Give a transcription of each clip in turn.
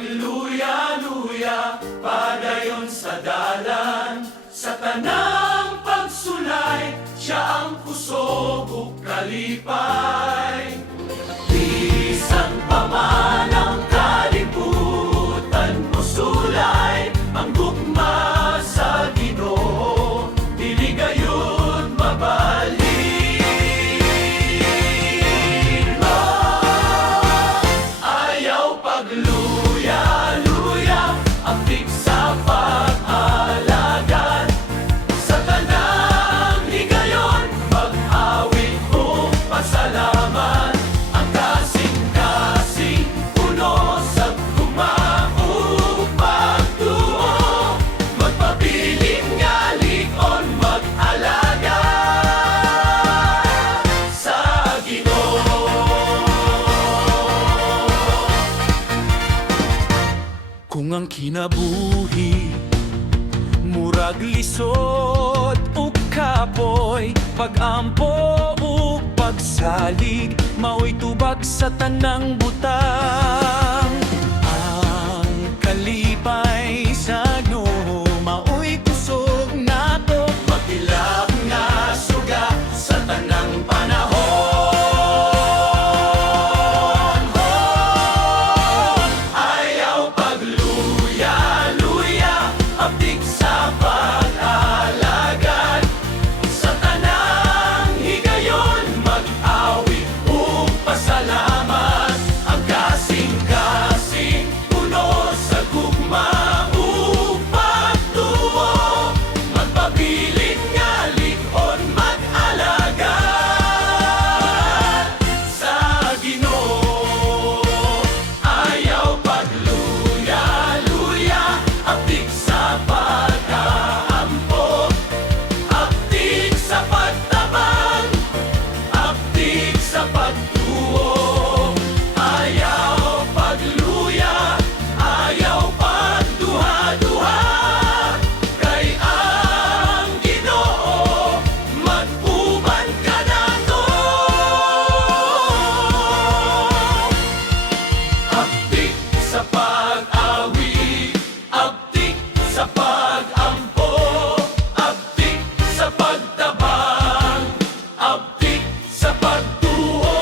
pagluya-luya, padayon sa dalan. Sa tanang pagsulay, siya ang kusog kalipay. Bisan pa man ang kalibutan, musulay ang gugma sa Ginoo, dili gayud mabalik. Ayaw pagluya-luya, apik sa pag-alagad. Sa tanang higayon, mag-awit o pasalamat. Ang kasing-kasing puno sa gumaong pagtuo, magpabiling nga likon, mag-alaga sa Ginoo. Kung ang kinabuhi murag lisod o kapoy, pag-ampo o pagsalig, mao'y tubag sa tanang butang. Ang kalipay sa Ginoo, mao'y kusog nato, magilap nga suga sa tanang panahon. Ayaw pagluya-luya, apik sa pag-alagad. Sa tanang higayon, mag-awit o pasalamat. Ang kasing-kasing puno sa gugma o pagtuo, magpabilin nga likon, mag-alaga sa Ginoo. Ayaw pagluya-luya, apik sa pag-aampo, apik sa pagtabang, apik sa pagtuo. Ayaw pagluya, ayaw pagduha-duha, kay ang Ginoo mag-uban ka nato. Apik sa pag-awit, apik sa pag-ampo, apik sa pagtabang, apik sa pagtuo.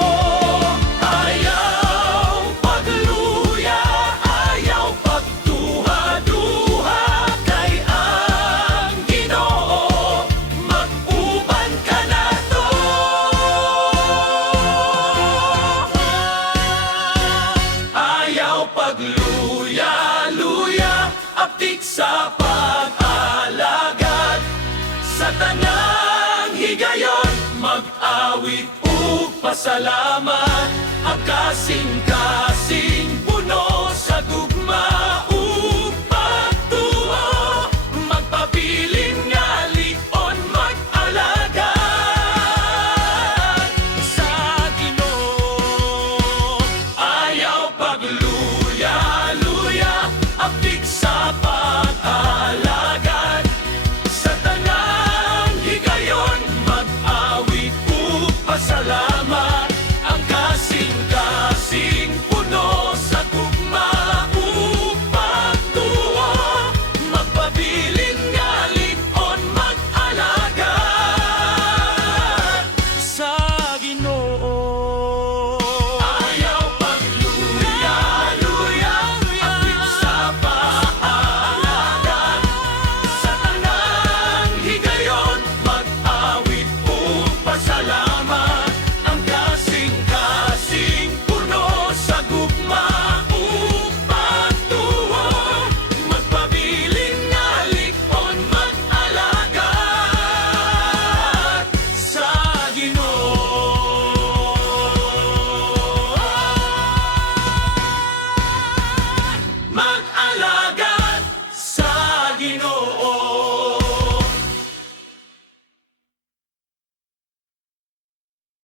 Ayaw pagluya, ayaw pagduha-duha, kay ang Ginoo mag-uban ka nato. Ayaw pagluya-luya, apik sa pag-alagad. Sa tanang higayon, mag-awit o pasalamat. Ang kasing-kasing